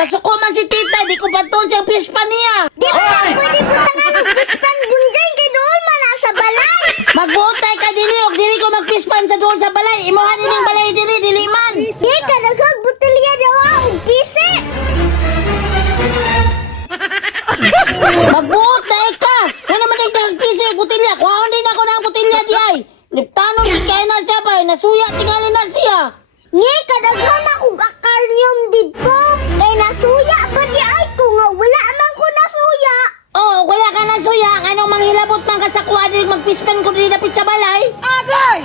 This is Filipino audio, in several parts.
masuko man si tita, di ko pa to siyang pispan niya. Di ba na pwede butangan ng pispan bunjing kay doon man na sa balay? Magbuotay ka dili, og dili ko magpispan sa doon sa balay. Imuhan ining balay dili, dili man. Di ka nagsag butilya daw ang pisi. Magbuotay ka. Kaya naman nagpisi og butilya. Kuhaon din ako ng butilya di ay. Liptanon di kaya na siya ba, nasuya tingali na siya. Ngi kadaghan akong aquarium dito. Kay nasuya ba di ay ko nga wala man ko nasuya. Oh, wala ka na suya. Anong manghilabot man ka sa kuwadrig magpispan ko din dapit sa balay? Agay!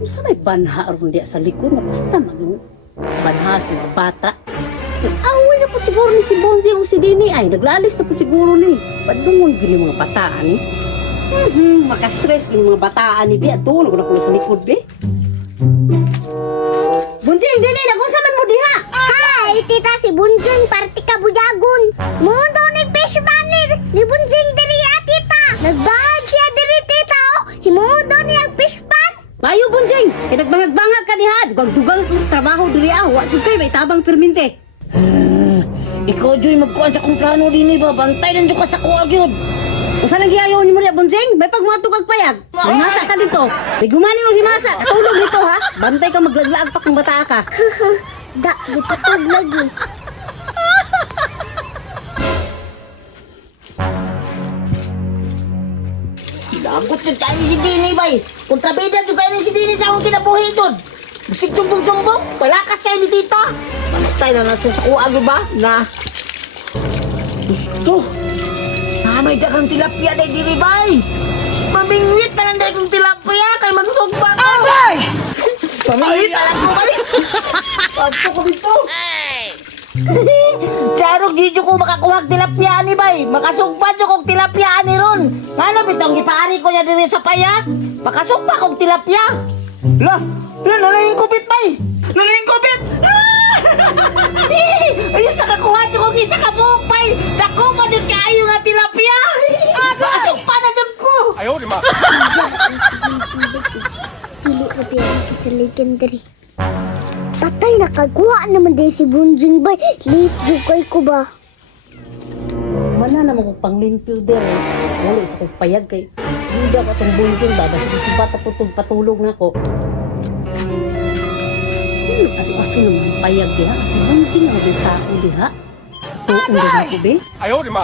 Usa may banha aron diya sa likod na basta man banha sa mga bata. Away na po siguro ni si Bonji o si Dini ay naglalis na po siguro ni. Padungon gini mga bataan ni. Maka-stress yung mga bataan ni Bi. Tulog na ko sa likod Bi. Bonji, Dini, nagunsa man mo diha? Hi, tita si Bunjing party ka bujagon. Mundo ni fish banner ni Bunjing diri tita. Nagbahag siya diri tita oh. Himundo ni ang fish pan. Mayo Bonjing, nagbangag-bangag ka diha. Dugang ko sa trabaho diri ah. Wa jud kay may tabang permente. Ikaw, Joy, magkuhan sa kong plano din ba? Bantay lang ka sa kuwag yun. Usa nang giayaw ni mo diha Bonjing? May pagmato kag payag. Himasa ka dito. Di gumani mo himasa. Tulog dito ha. Bantay ka maglaglaag pa kung bata ka. Da, gipatog lagi. Lagot yun kain si Dini, bay. Kung trabida yun kain si Dini sa akong kinabuhi doon. Bisig jumbong-jumbong. Palakas kayo ni tita. Bantay na nasa sa kuwag ba? Na. Gusto. May dagang tilapia na diri, bay. Mamingwit na lang dahil kong tilapia kay magsugba ko. Agay! Mamingwit na lang ko, bay. Pagto ko dito. Charog, di ko makakuha tilapia ni, bay. Makasugba dyo kong tilapia ni ron. Ano, bitong ipaari ko niya diri sa paya. Makasugba kong tilapia. Nalayong kubit, bay. Nalayong kubit. Ayos nakakuha dyo kong isa ka buhok, bay. Naku, madun kaayo nga tilapia. Makasugba na dyan ko. Ayaw, di ma. Dili na biyan ka sa legendary. Patay na kagwa naman din si Bunjing bay. Late jukay ko ba? Mana naman kong panglimpyo der. Wala isa kong payag kay hindi ako itong bunjing ba. Basta si bata po patulog na ako. Aso-aso naman ang payag diha. Kasi bunjing ang dito ako diha. Tuong na ako be. Ayaw, di ma.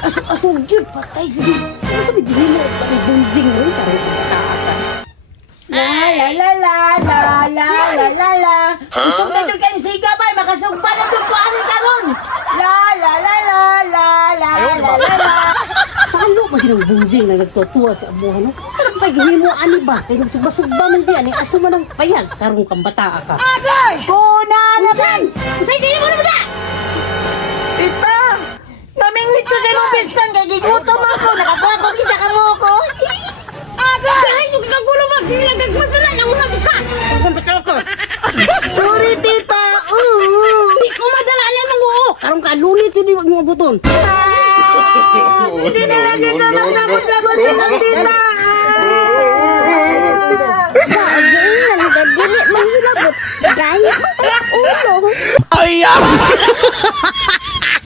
Aso-aso yun. Patay yun. Ano sabi din mo ang bunjing mo? Parang pagkakatan. La la la la la la la la la. Isog na dyan kayong siga, bay. Makasugba na dyan ko ano karon. La la la la la la Ayaw, di la ma. la la. Paano ba yung bunjing na nagtutuwa sa abuhan? No? Sarap ba gihimo ani ba? Kaya nagsugba-sugba man diyan. Aso man ang payag. Karong kang bata ka. Agay! Kuna naman! Say kayo mo na ba? Tita! Namingwit ko sa imong pispan kay gigutom ako. Nakakuha ko isa ka mo ko. Agay! Ay, yung kagulo mo. Ginagagmat mo na. Namunag ka. Ang bataw ko. Sorry, tita! Hindi ko madala na nung oo. Karong kalulit yun yung mga buton. Hindi na lang ito maglamot-lamot ang tita! Dahil na nagadili manghilabot. Gaya ulo. Ayaw!